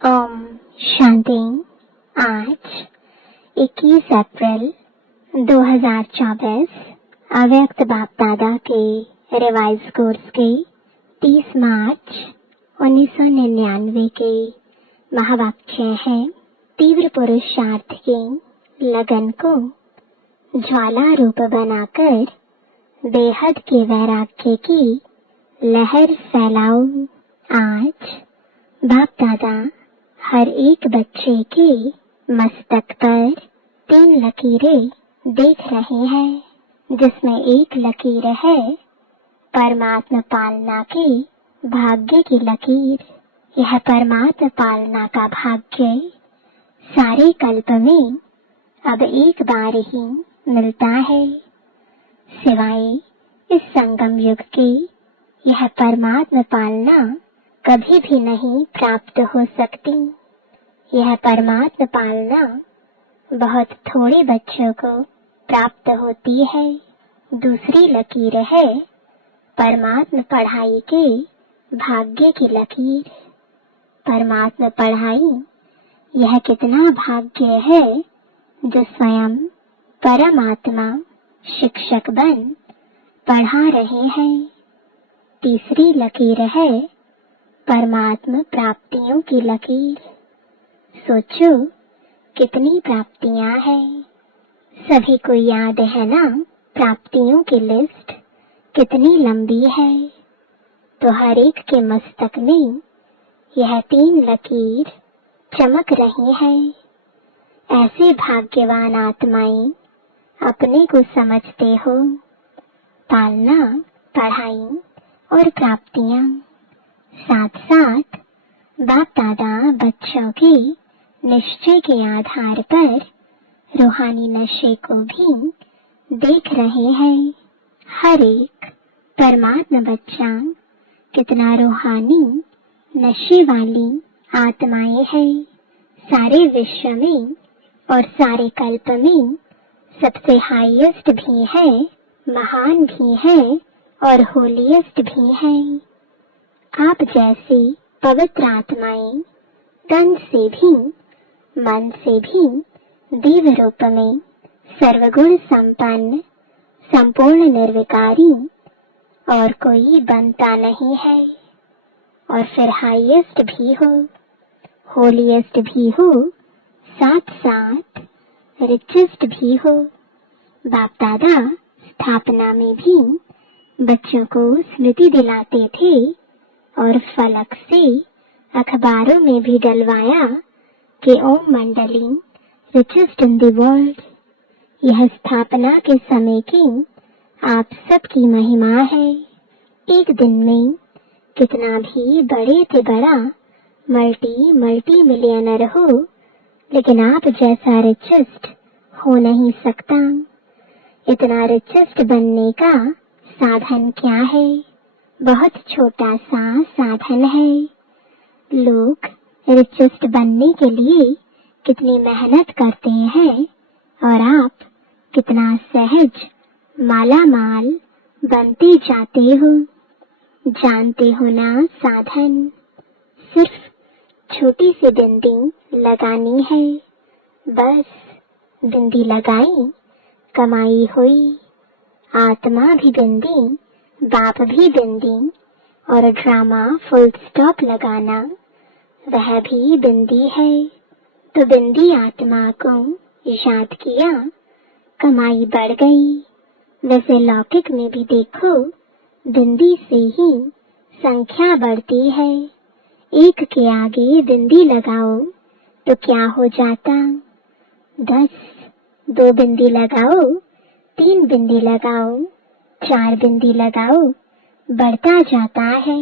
ओम शांति। आज 21 अप्रैल 2024 अव्यक्त बाप दादा के रिवाइज कोर्स के 30 मार्च 1999 के महावाक्य है। तीव्र पुरुषार्थ की लगन को ज्वाला रूप बनाकर बेहद के वैराग्य की लहर फैलाओ। आज बाप दादा हर एक बच्चे के मस्तक पर 3 लकीरें देख रहे हैं, जिसमें एक लकीर है परमात्मा पालना के भाग्य की लकीर। यह परमात्मा पालना का भाग्य सारे कल्प में अब एक बार ही मिलता है, सिवाय इस संगम युग के यह परमात्मा पालना कभी भी नहीं प्राप्त हो सकती। यह परमात्मा पालना बहुत थोड़े बच्चों को प्राप्त होती है। दूसरी लकीर है परमात्मा पढ़ाई के भाग्य की लकीर। परमात्मा पढ़ाई यह कितना भाग्य है जो स्वयं परमात्मा शिक्षक बन पढ़ा रहे हैं। तीसरी लकीर है परमात्मा प्राप्तियों की लकीर। सोचो कितनी प्राप्तियां हैं, सभी को याद है ना? प्राप्तियों की लिस्ट कितनी लंबी है। तो हर एक के मस्तक में यह 3 लकीर चमक रही है। ऐसे भाग्यवान आत्माएं अपने को समझते हो। पालना, पढ़ाई और प्राप्तियां, साथ साथ बाप दादा बच्चों के निश्चय के आधार पर रूहानी नशे को भी देख रहे हैं। हर एक परमात्मा बच्चा कितना रूहानी नशे वाली आत्माएं है। सारे विश्व में और सारे कल्प में सबसे हाईएस्ट भी है, महान भी है और होलीएस्ट भी है। आप जैसी पवित्र आत्माएं तन से भी मन से भी दिव्य रूप में सर्वगुण संपन्न संपूर्ण निर्विकारी और कोई बनता नहीं है। और फिर हाईएस्ट भी हो, होलीएस्ट भी हो, साथ साथ रिचेस्ट भी हो। बाप दादा स्थापना में भी बच्चों को स्मृति दिलाते थे और फलक से अखबारों में भी डलवाया कि ओम मंडली रिचेस्ट इन द वर्ल्ड। यह स्थापना के समय की आप सबकी महिमा है। एक दिन में कितना भी बड़े से बड़ा मल्टी मिलियनर हो, लेकिन आप जैसा रिचेस्ट हो नहीं सकता। इतना रिचेस्ट बनने का साधन क्या है? बहुत छोटा सा साधन है। लोग रिचेस्ट बनने के लिए कितनी मेहनत करते हैं और आप कितना सहज मालामाल बनते जाते हो। जानते हो ना? साधन सिर्फ छोटी सी बिंदी लगानी है। बस बिंदी लगाई, कमाई हुई। आत्मा भी बिंदी, बाप भी बिंदी और ड्रामा फुल स्टॉप लगाना वह भी बिंदी है। तो बिंदी आत्मा को याद किया, कमाई बढ़ गई। वैसे लौकिक में भी देखो, बिंदी से ही संख्या बढ़ती है। एक के आगे बिंदी लगाओ तो क्या हो जाता? 10। 2 बिंदी लगाओ, 3 बिंदी लगाओ, 4 बिंदी लगाओ, बढ़ता जाता है।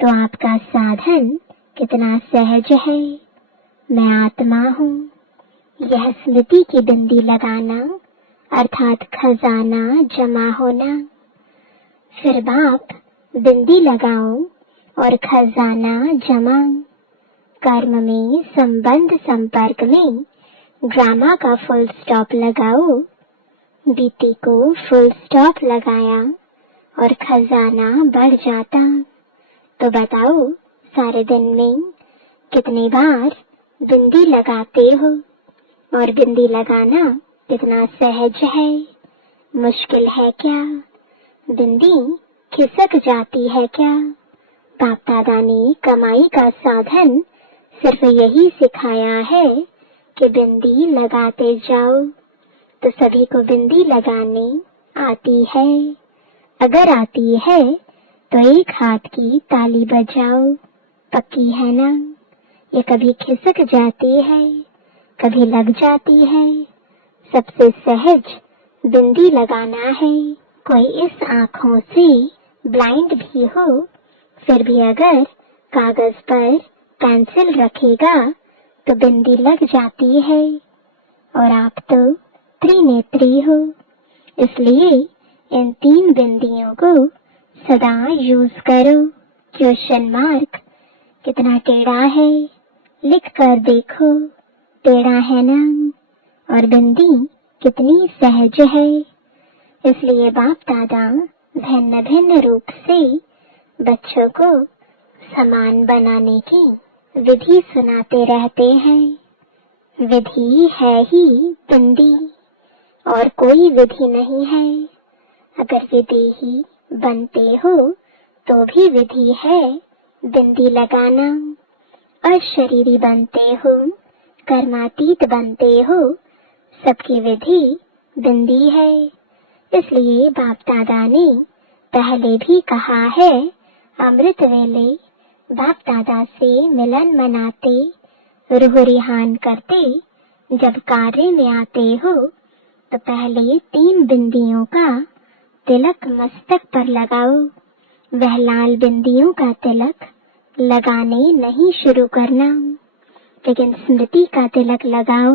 तो आपका साधन कितना सहज है। मैं आत्मा हूँ। यह स्मृति की बिंदी लगाना अर्थात खजाना जमा होना। फिर बाप बिंदी लगाओ और खजाना जमा। कर्म में संबंध संपर्क में ड्रामा का फुल स्टॉप लगाओ। बीती को फुल स्टॉप लगाया और खजाना बढ़ जाता। तो बताओ, सारे दिन में कितनी बार बिंदी लगाते हो और बिंदी लगाना कितना सहज है, मुश्किल है क्या? बिंदी खिसक जाती है क्या? बाप दादा ने कमाई का साधन सिर्फ यही सिखाया है कि बिंदी लगाते जाओ। तो सभी को बिंदी लगाने आती है? अगर आती है तो एक हाथ की ताली बजाओ। पक्की है ना? ये कभी खिसक जाती है, कभी लग जाती है। सबसे सहज बिंदी लगाना है। कोई इस आँखों से ब्लाइंड भी हो, फिर भी अगर कागज पर पेंसिल रखेगा तो बिंदी लग जाती है। और आप तो त्रिनेत्री हो, इसलिए इन 3 बिंदियों को सदा यूज करो। क्वेश्चन मार्क कितना टेढ़ा है, लिख कर देखो, टेढ़ा है ना? और बिंदी कितनी सहज है। इसलिए बाप दादा भिन्न भिन्न रूप से बच्चों को समान बनाने की विधि सुनाते रहते हैं। विधि है ही बिंदी, और कोई विधि नहीं है। अगर विदेही बनते हो तो भी विधि है बिंदी लगाना। अशरीरी बनते हो, कर्मातीत बनते हो, सबकी विधि बिंदी है। इसलिए बाप दादा ने पहले भी कहा है, अमृत वेले बाप दादा से मिलन मनाते, रूह रिहान करते, जब कार्य में आते हो तो पहले 3 बिंदियों का तिलक मस्तक पर लगाओ। वह लाल बिंदियों का तिलक लगाने नहीं शुरू करना, लेकिन स्मृति का तिलक लगाओ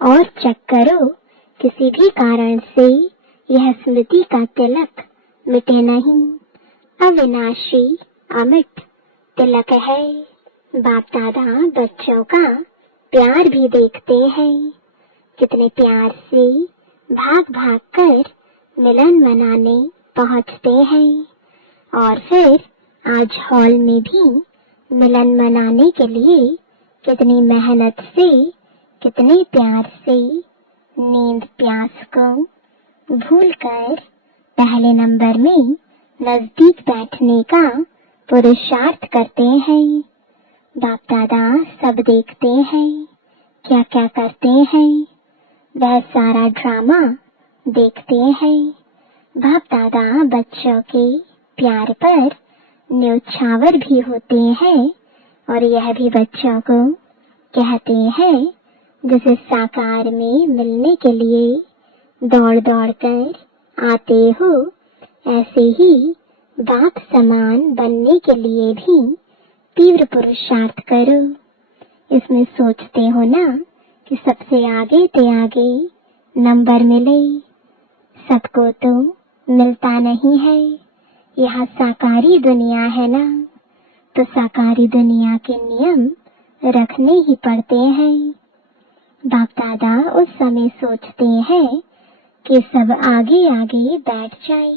और चेक करो किसी भी कारण से यह स्मृति का तिलक मिटे नहीं। अविनाशी अमिट तिलक है। बाप दादा बच्चों का प्यार भी देखते हैं, कितने प्यार से भाग भाग कर मिलन मनाने पहुंचते हैं। और फिर आज हॉल में भी मिलन मनाने के लिए कितनी मेहनत से, कितने प्यार से नींद प्यास को भूलकर पहले नंबर में नजदीक बैठने का पुरुषार्थ करते हैं। बाप दादा सब देखते हैं, क्या क्या करते हैं, वह सारा ड्रामा देखते हैं। बाप दादा बच्चों के प्यार पर न्योछावर भी होते हैं और यह भी बच्चों को कहते हैं, जैसे साकार में मिलने के लिए दौड़ दौड़ कर आते हो, ऐसे ही बाप समान बनने के लिए भी तीव्र पुरुषार्थ करो। इसमें सोचते हो ना कि सबसे आगे ते आगे नंबर मिले। सबको तो मिलता नहीं है। यह साकारी दुनिया है ना, तो साकारी दुनिया के नियम रखने ही पड़ते हैं। बाप दादा उस समय सोचते हैं कि सब आगे आगे बैठ जाए,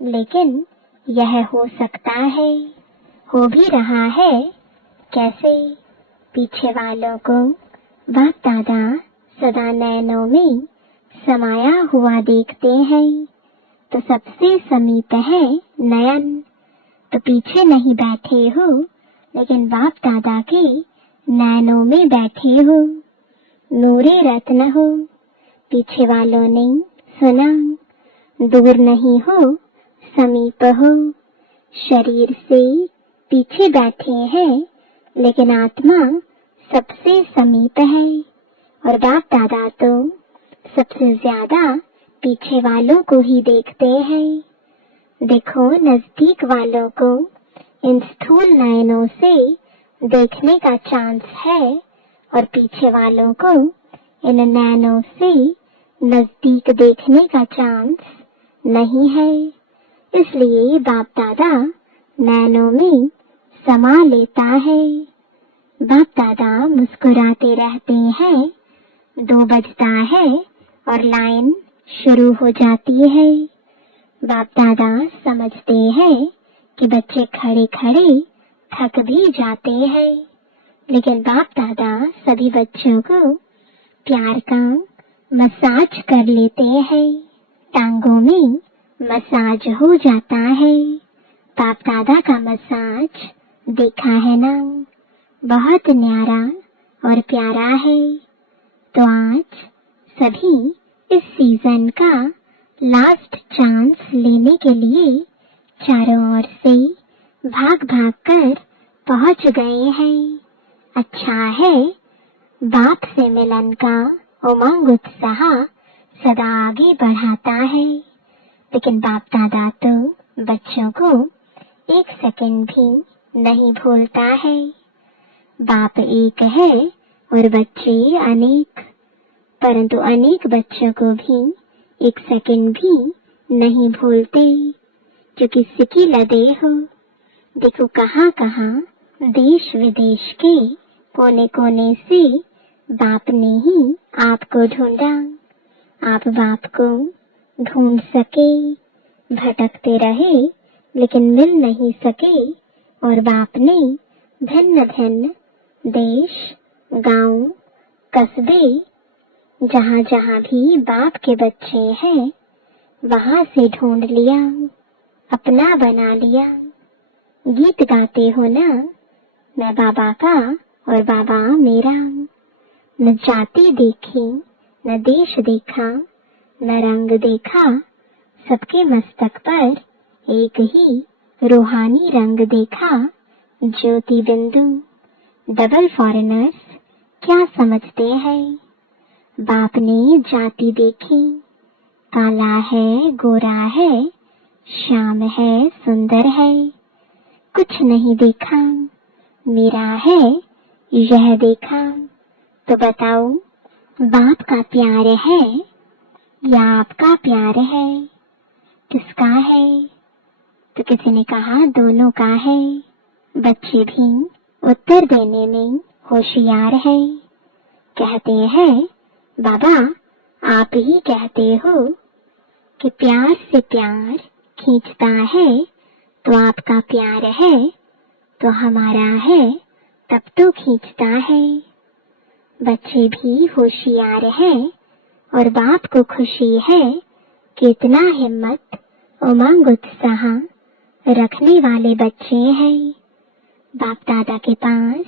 लेकिन यह हो सकता है, हो भी रहा है। कैसे? पीछे वालों को बाप दादा सदा नयनों में समाया हुआ देखते हैं, तो सबसे समीप है नयन। तो पीछे नहीं बैठे हो, लेकिन बाप दादा के नयनों में बैठे हो, नूरे रत्न हो। पीछे वालों ने सुना, दूर नहीं हो, समीप हो। शरीर से पीछे बैठे हैं, लेकिन आत्मा सबसे समीप है। और बाप दादा तो सबसे ज्यादा पीछे वालों को ही देखते हैं। देखो, नजदीक वालों को इन स्थूल नयनों से देखने का चांस है, और पीछे वालों को इन नयनों से नजदीक देखने का चांस नहीं है। इसलिए बाप दादा नैनों में समा लेता है। बाप दादा मुस्कुराते रहते हैं। 2 बजता है और लाइन शुरू हो जाती है। बाप दादा समझते हैं कि बच्चे खड़े खड़े थक भी जाते हैं, लेकिन बाप दादा सभी बच्चों को प्यार का मसाज कर लेते हैं। टांगों में मसाज हो जाता है। बाप दादा का मसाज देखा है ना, बहुत न्यारा और प्यारा है। तो आज सभी इस सीजन का लास्ट चांस लेने के लिए चारों ओर से भाग भाग कर पहुंच गए हैं। अच्छा है, बाप से मिलन का उमंग उत्साह सदा आगे बढ़ाता है। लेकिन बाप दादा तो बच्चों को एक सेकंड भी नहीं भूलता है। बाप एक है और बच्चे अनेक, परंतु अनेक बच्चों को भी एक सेकंड भी नहीं भूलते, क्योंकि सिकी लदे हो। देखो कहाँ कहाँ देश विदेश के कोने कोने से बाप ने ही आपको ढूंढा। आप बाप को ढूंढ सके, भटकते रहे लेकिन मिल नहीं सके, और बाप ने भिन्न भिन्न देश, गांव, कस्बे, जहाँ जहाँ भी बाप के बच्चे हैं वहां से ढूंढ लिया, अपना बना लिया। गीत गाते हो ना, मैं बाबा का और बाबा मेरा। न जाति देखी, न देश देखा, न रंग देखा, सबके मस्तक पर एक ही रूहानी रंग देखा, ज्योति बिंदु। डबल फॉरेनर्स क्या समझते हैं? बाप ने जाति देखी, काला है, गोरा है, श्याम है, सुंदर है, कुछ नहीं देखा, मेरा है यह देखा। तो बताओ, बाप का प्यार है या आपका प्यार है? किसका है? तो किसी ने कहा दोनों का है। बच्चे भी उत्तर देने में होशियार है। कहते हैं, बाबा आप ही कहते हो कि प्यार से प्यार खींचता है, तो आपका प्यार है तो हमारा है तब तो खींचता है। बच्चे भी होशियार है और बाप को खुशी है कि इतना हिम्मत, उमंग, उत्साह रखने वाले बच्चे हैं। बाप दादा के पास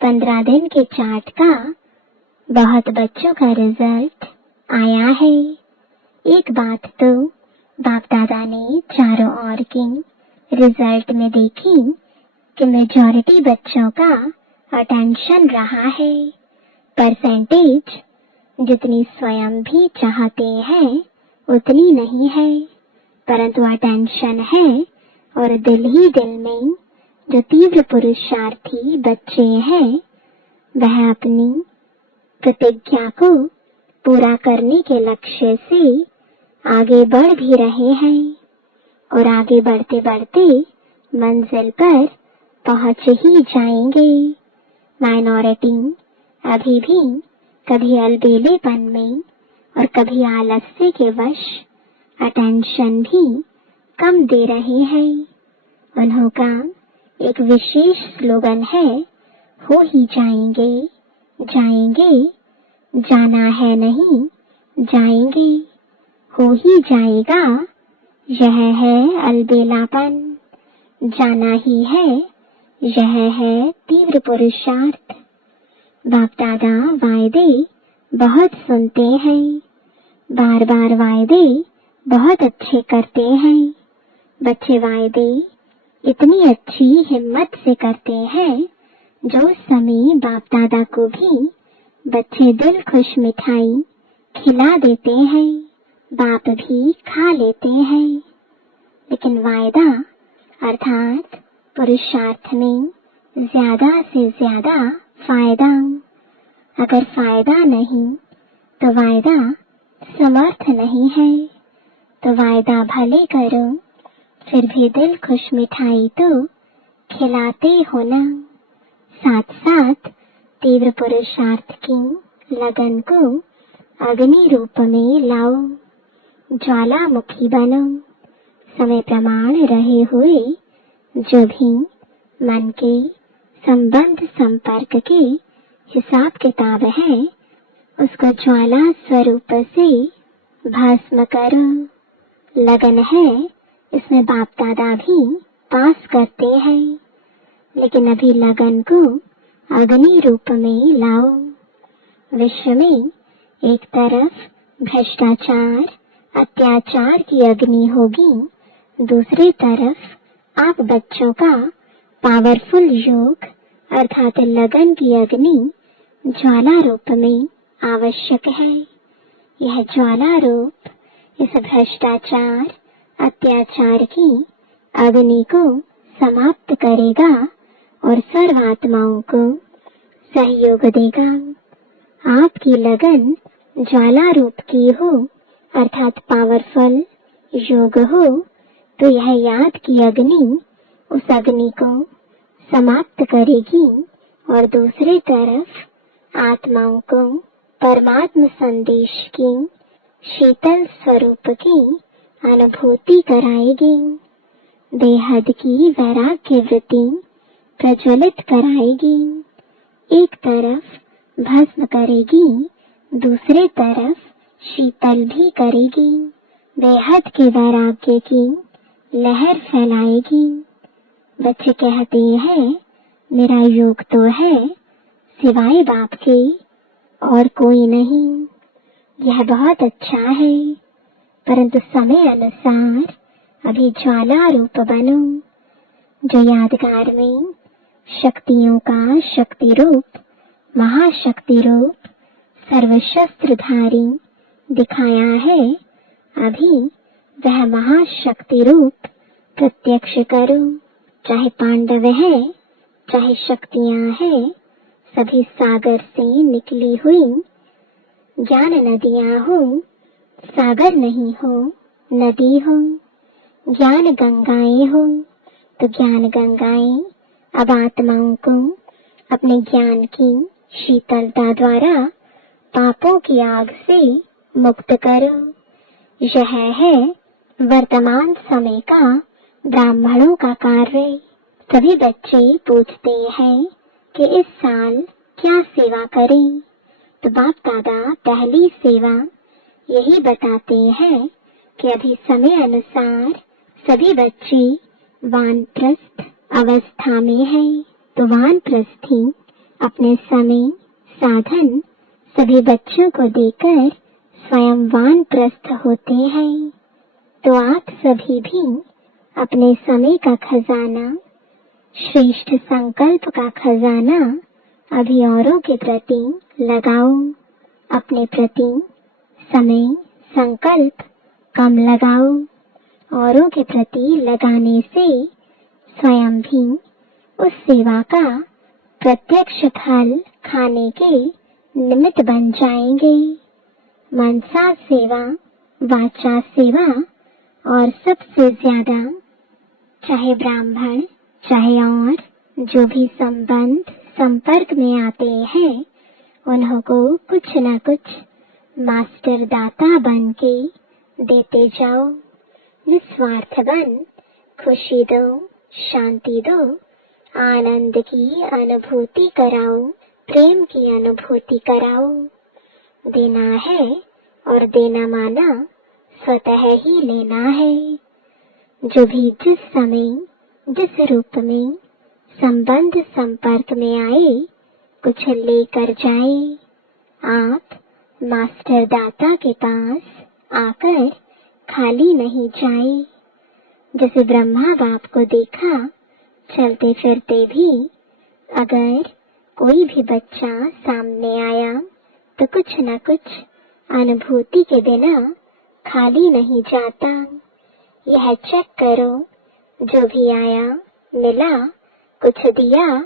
15 दिन के चार्ट का बहुत बच्चों का रिजल्ट आया है। एक बात तो बाप दादा ने चारों ओर की रिजल्ट में देखी कि मेजॉरिटी बच्चों का अटेंशन रहा है। परसेंटेज जितनी स्वयं भी चाहते हैं उतनी नहीं है, परंतु अटेंशन है। और दिल ही दिल में जो तीव्र पुरुषार्थी बच्चे हैं वह अपनी प्रतिज्ञा को पूरा करने के लक्ष्य से आगे बढ़ भी रहे हैं, और आगे बढ़ते बढ़ते मंजिल पर पहुंच ही जाएंगे। माइनॉरिटी अभी भी कभी अलबेलेपन में और कभी आलस्य के वश अटेंशन भी कम दे रहे हैं। उन्हों का एक विशेष स्लोगन है, हो ही जाएंगे, जाएंगे, जाना है नहीं जाएंगे, हो ही जाएगा, यह है अलबेलापन, जाना ही है, यह है तीव्र पुरुषार्थ। बाप दादा वायदे बहुत सुनते हैं, बार बार वायदे बहुत अच्छे करते हैं। बच्चे वायदे इतनी अच्छी हिम्मत से करते हैं जो उस समय बाप दादा को भी बच्चे दिल खुश मिठाई खिला देते हैं, बाप भी खा लेते हैं। लेकिन वायदा अर्थात पुरुषार्थ में ज्यादा से ज्यादा फायदा। अगर फायदा नहीं तो वायदा समर्थ नहीं है। तो वायदा भले करो, फिर भी दिल खुश मिठाई तो खिलाते हो ना। साथ साथ तीव्र पुरुषार्थ की लगन को अग्नि रूप में लाओ, ज्वालामुखी बनो। समय प्रमाण रहे हुए जो भी मन के संबंध संपर्क के हिसाब किताब है, उसको ज्वाला स्वरूप से भस्म करो। लगन है, इसमें बाप दादा भी पास करते हैं, लेकिन अभी लगन को अग्नि रूप में लाओ। विश्व में एक तरफ भ्रष्टाचार, अत्याचार की अग्नि होगी, दूसरी तरफ आप बच्चों का पावरफुल योग अर्थात लगन की अग्नि ज्वाला रूप में आवश्यक है। यह ज्वाला रूप इस भ्रष्टाचार, अत्याचार की अग्नि को समाप्त करेगा और सर्वात्माओं को सहयोग देगा। आपकी लगन ज्वाला रूप की हो अर्थात पावरफुल योग हो, तो यह याद की अग्नि उस अग्नि को समाप्त करेगी और दूसरी तरफ आत्माओं को परमात्म संदेश की शीतल स्वरूप की अनुभूति कराएगी। बेहद की वैराग्य वृत्ति प्रज्वलित कराएगी। एक तरफ भस्म करेगी, दूसरी तरफ शीतल भी करेगी। बेहद के वैराग्य की लहर फैलाएगी। बच्चे कहते हैं, मेरा योग तो है, सिवाय बाप के और कोई नहीं। यह बहुत अच्छा है, परंतु समय अनुसार अभी ज्वाला रूप बनो, जो यादगार में शक्तियों का शक्ति रूप, महाशक्ति रूप, सर्वशस्त्रधारी दिखाया है। अभी वह महाशक्ति रूप प्रत्यक्ष करो। चाहे पांडव है, चाहे शक्तियां हैं, सभी सागर से निकली हुई ज्ञान नदियां हो। सागर नहीं हो, नदी हो। ज्ञान गंगाएं हो, तो ज्ञान गंगाएं अब आत्माओं को अपने ज्ञान की शीतलता द्वारा पापों की आग से मुक्त करो। यह है वर्तमान समय का ब्राह्मणों का कार्य। सभी बच्चे पूछते हैं कि इस साल क्या सेवा करें, तो बाप दादा पहली सेवा यही बताते हैं कि अभी समय अनुसार सभी बच्चे वानप्रस्थ अवस्था में हैं, तो वानप्रस्थी अपने समय साधन सभी बच्चों को देकर स्वयं वानप्रस्थ होते हैं। तो आप सभी भी अपने समय का खजाना, श्रेष्ठ संकल्प का खजाना अभी औरों के प्रति लगाओ। अपने प्रति समय संकल्प कम लगाओ। औरों के प्रति लगाने से स्वयं भी उस सेवा का प्रत्यक्ष फल खाने के निमित्त बन जाएंगे। मनसा सेवा, वाचा सेवा और सबसे ज्यादा चाहे ब्राह्मण चाहे और जो भी संबंध संपर्क में आते हैं, उन्हों को कुछ न कुछ मास्टर दाता बन के देते जाओ। निस्वार्थ बन खुशी दो, शांति दो, आनंद की अनुभूति कराओ, प्रेम की अनुभूति कराओ। देना है और देना माना स्वतः ही लेना है। जो भी जिस समय जिस रूप में संबंध संपर्क में आए, कुछ लेकर जाए। आप मास्टर दाता के पास आकर खाली नहीं जाए। जैसे ब्रह्मा बाप को देखा चलते फिरते भी, अगर कोई भी बच्चा सामने आया तो कुछ न कुछ अनुभूति के बिना खाली नहीं जाता। यह चेक करो, जो भी आया मिला, कुछ दिया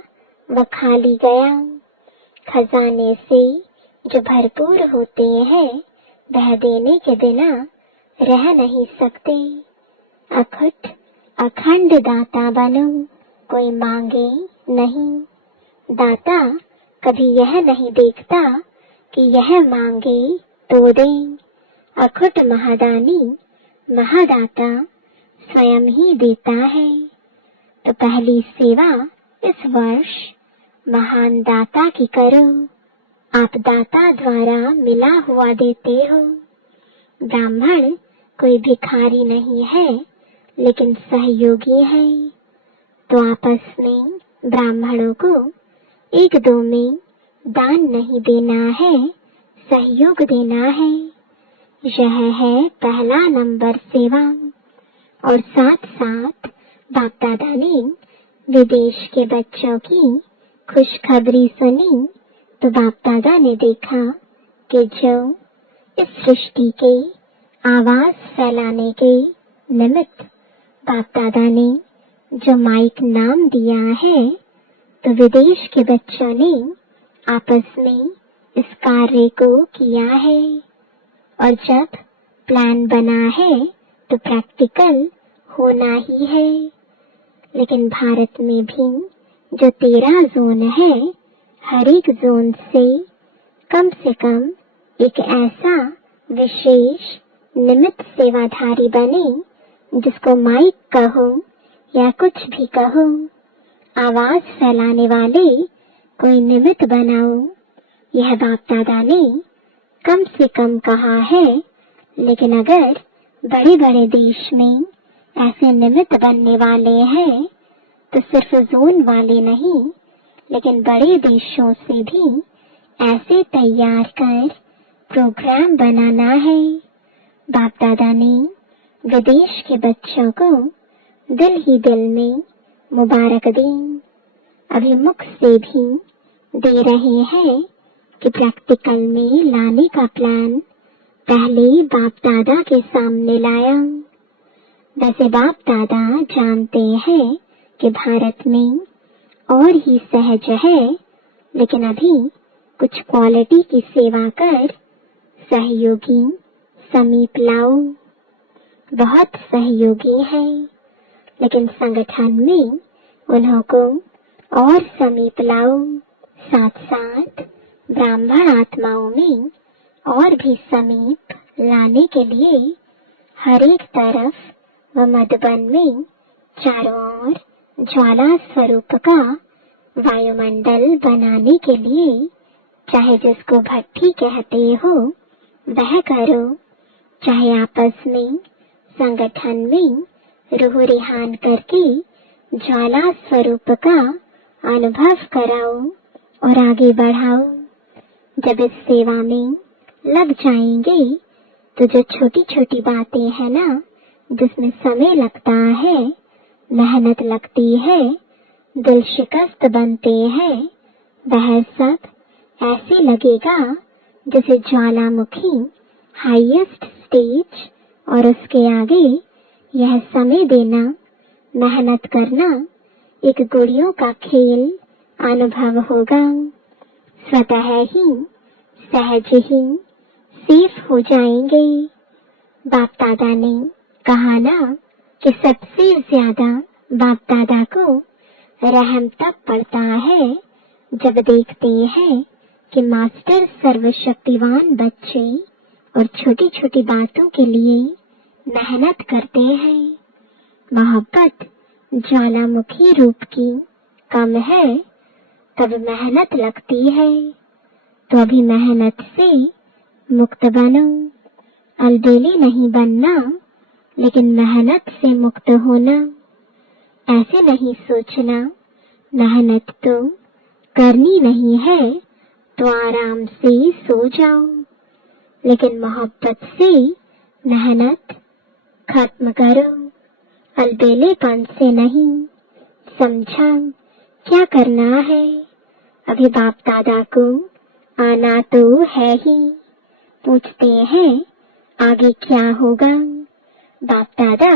वह खाली गया। खजाने से जो भरपूर होते हैं, वह देने के बिना रह नहीं सकते। अखुट अखंड दाता बनो, कोई मांगे नहीं। दाता कभी यह नहीं देखता कि यह मांगे तो दे। अखुट महादानी महादाता स्वयं ही देता है। तो पहली सेवा इस वर्ष महान दाता की करो, आप दाता द्वारा मिला हुआ देते हो। ब्राह्मण कोई भिखारी नहीं है, लेकिन सहयोगी है। तो आपस में ब्राह्मणों को एक दो में दान नहीं देना है, सहयोग देना है। यह है पहला नंबर सेवा। और साथ साथ बाप दादा ने विदेश के बच्चों की खुशखबरी सुनी, तो बाप दादा ने देखा कि जो इस सृष्टि के आवाज फैलाने के निमित्त बाप दादा ने जो माइक नाम दिया है, तो विदेश के बच्चों ने आपस में इस कार्य को किया है। और जब प्लान बना है तो प्रैक्टिकल होना ही है। लेकिन भारत में भी जो 13 जोन है, हर एक जोन से कम एक ऐसा विशेष निमित्त सेवाधारी बने, जिसको माइक कहो या कुछ भी कहो, आवाज फैलाने वाले कोई निमित्त बनाओ। यह बाप दादा ने कम से कम कहा है। लेकिन अगर बड़े बड़े देश में ऐसे निमित्त बनने वाले हैं, तो सिर्फ जोन वाले नहीं, लेकिन बड़े देशों से भी ऐसे तैयार कर प्रोग्राम बनाना है। बाप दादा ने विदेश के बच्चों को दिल ही दिल में मुबारक दी। अभिमुख से भी दे रहे हैं कि प्रैक्टिकल में लाने का प्लान पहले बाप दादा के सामने लाया। वैसे बाप दादा जानते हैं कि भारत में और ही सहज है, लेकिन अभी कुछ क्वालिटी की सेवा कर सहयोगी समीप लाओ। बहुत सहयोगी है, लेकिन संगठन में उन्हों को और समीप लाओ। साथ साथ ब्राह्मण आत्माओं में और भी समीप लाने के लिए हर एक तरफ व मधुबन में चारों ओर ज्वाला स्वरूप का वायुमंडल बनाने के लिए, चाहे जिसको भट्टी कहते हो वह करो, चाहे आपस में संगठन में रूह रिहान करके ज्वाला स्वरूप का अनुभव कराओ और आगे बढ़ाओ। जब इस सेवा में लग जाएंगे तो जो छोटी छोटी बातें हैं ना, जिसमें समय लगता है, मेहनत लगती है, दिल शिकस्त बनते हैं, वह सब ऐसे लगेगा जैसे ज्वालामुखी हाईएस्ट स्टेज, और उसके आगे यह समय देना, मेहनत करना एक गुड़ियों का खेल अनुभव होगा। स्वतः ही सहज ही सेफ हो जाएंगे। बाप दादा ने कहा ना कि सबसे ज्यादा बाप दादा को रहम तब पड़ता है जब देखते हैं कि मास्टर सर्वशक्तिवान बच्चे और छोटी छोटी बातों के लिए मेहनत करते हैं। मोहब्बत ज्वालामुखी रूप की कम है, तब मेहनत लगती है। तो अभी मेहनत से मुक्त बनो। अलबेले नहीं बनना, लेकिन मेहनत से मुक्त होना। ऐसे नहीं सोचना मेहनत तो करनी नहीं है तो आराम से सो जाओ, लेकिन मोहब्बत से मेहनत खत्म करो। अलबेलेपन से नहीं। समझा क्या करना है। अभी बाप दादा को आना तो है ही। पूछते हैं आगे क्या होगा। बाप दादा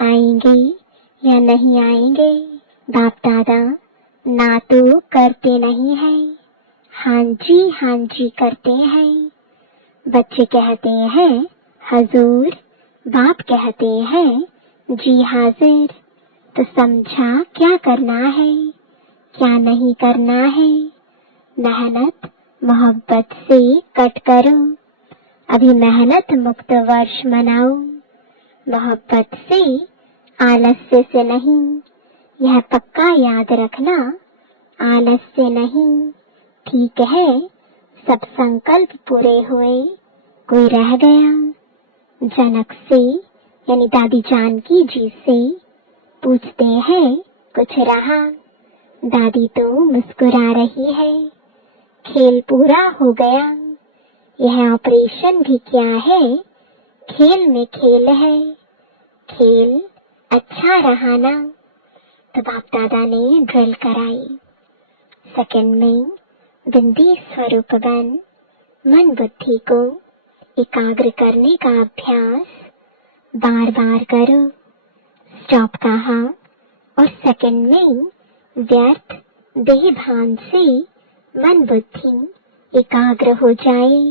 आएंगे या नहीं आएंगे। बाप दादा ना तो करते नहीं है, हाँ जी करते हैं। बच्चे कहते हैं हजूर, बाप कहते हैं जी हाजिर। तो समझा क्या करना है, क्या नहीं करना है। मेहनत मोहब्बत से कट करो। अभी मेहनत मुक्त वर्ष मनाओ। मोहब्बत से, आलस्य से नहीं। यह पक्का याद रखना, आलस्य नहीं, ठीक है सब संकल्प पूरे हुए, कोई रह गया। जनक से यानी दादी जानकी जी से पूछते हैं कुछ रहा, दादी तो मुस्कुरा रही है, खेल पूरा हो गया। यह ऑपरेशन भी क्या है, खेल में खेल है, खेल अच्छा रहा ना। तो बाप दादा ने ड्रिल कराई। सेकंड में बिंदी स्वरूप बन मन बुद्धि को एकाग्र करने का अभ्यास बार बार करो। स्टॉप कहा और सेकंड में व्यर्थ देह भान से मन बुद्धि एकाग्र हो जाए।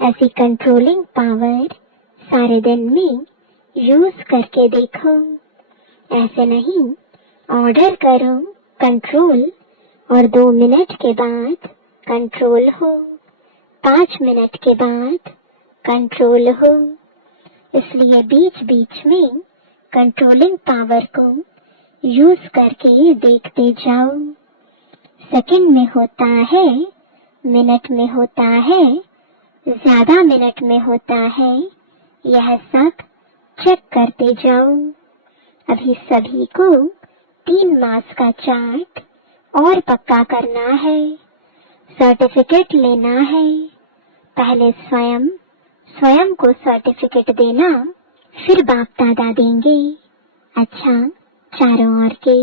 ऐसी कंट्रोलिंग पावर सारे दिन में यूज करके देखो। ऐसे नहीं ऑर्डर करो कंट्रोल और 2 मिनट के बाद कंट्रोल हो, 5 मिनट के बाद कंट्रोल हो। इसलिए बीच बीच में कंट्रोलिंग पावर को यूज करके देखते जाओ। सेकंड में होता है, मिनट में होता है, ज्यादा मिनट में होता है, यह सब चेक करते जाओ। अभी सभी को 3 मास का चार्ट और पक्का करना है, सर्टिफिकेट लेना है। पहले स्वयं को सर्टिफिकेट देना, फिर बाप दादा देंगे। अच्छा, चारों ओर के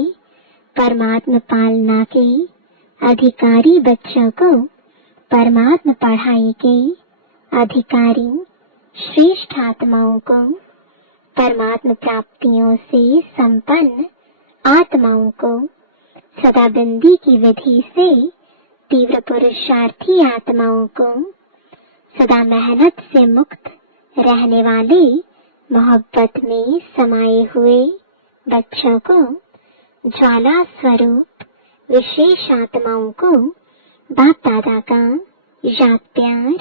परमात्मा पालना के अधिकारी बच्चों को परमात्मा पढ़ाई के अधिकारी श्रेष्ठ आत्माओं को परमात्मा प्राप्तियों से संपन्न आत्माओं को सदा बंदी की विधि से तीव्र पुरुषार्थी आत्माओं को सदा मेहनत से मुक्त रहने वाले मोहब्बत में समाये हुए बच्चों को ज्वाला स्वरूप विशेष आत्माओं को बाप दादा का याद प्यार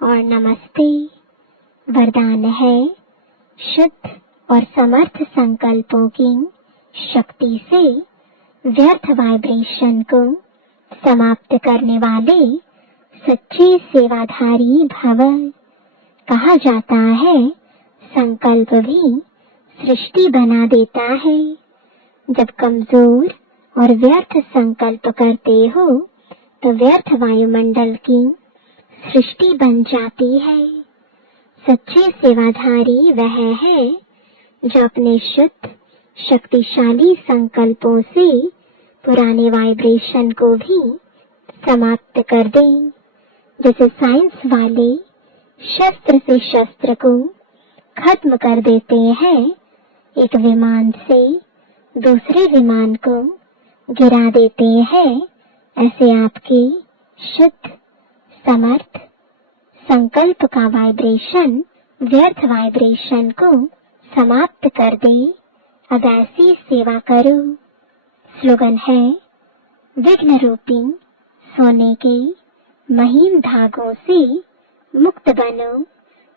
और नमस्ते। वरदान है शुद्ध और समर्थ संकल्पों की शक्ति से व्यर्थ वाइब्रेशन को समाप्त करने वाले सच्चे सेवाधारी भव। कहा जाता है संकल्प भी सृष्टि बना देता है। जब कमजोर और व्यर्थ संकल्प करते हो तो व्यर्थ वायुमंडल की सृष्टि बन जाती है। सच्चे सेवाधारी वह है जो अपने शुद्ध शक्तिशाली संकल्पों से पुराने वाइब्रेशन को भी समाप्त कर दे। जैसे साइंस वाले शस्त्र से शस्त्र को खत्म कर देते हैं, एक विमान से दूसरे विमान को गिरा देते हैं, ऐसे आपके शुद्ध समर्थ संकल्प का वाइब्रेशन व्यर्थ वाइब्रेशन को समाप्त कर दे। अब ऐसी सेवा करो। स्लोगन है विघ्न रूपी सोने के महीन धागों से मुक्त बनो,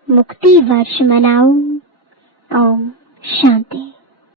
मुक्ति वर्ष मनाओ। ओम शांति।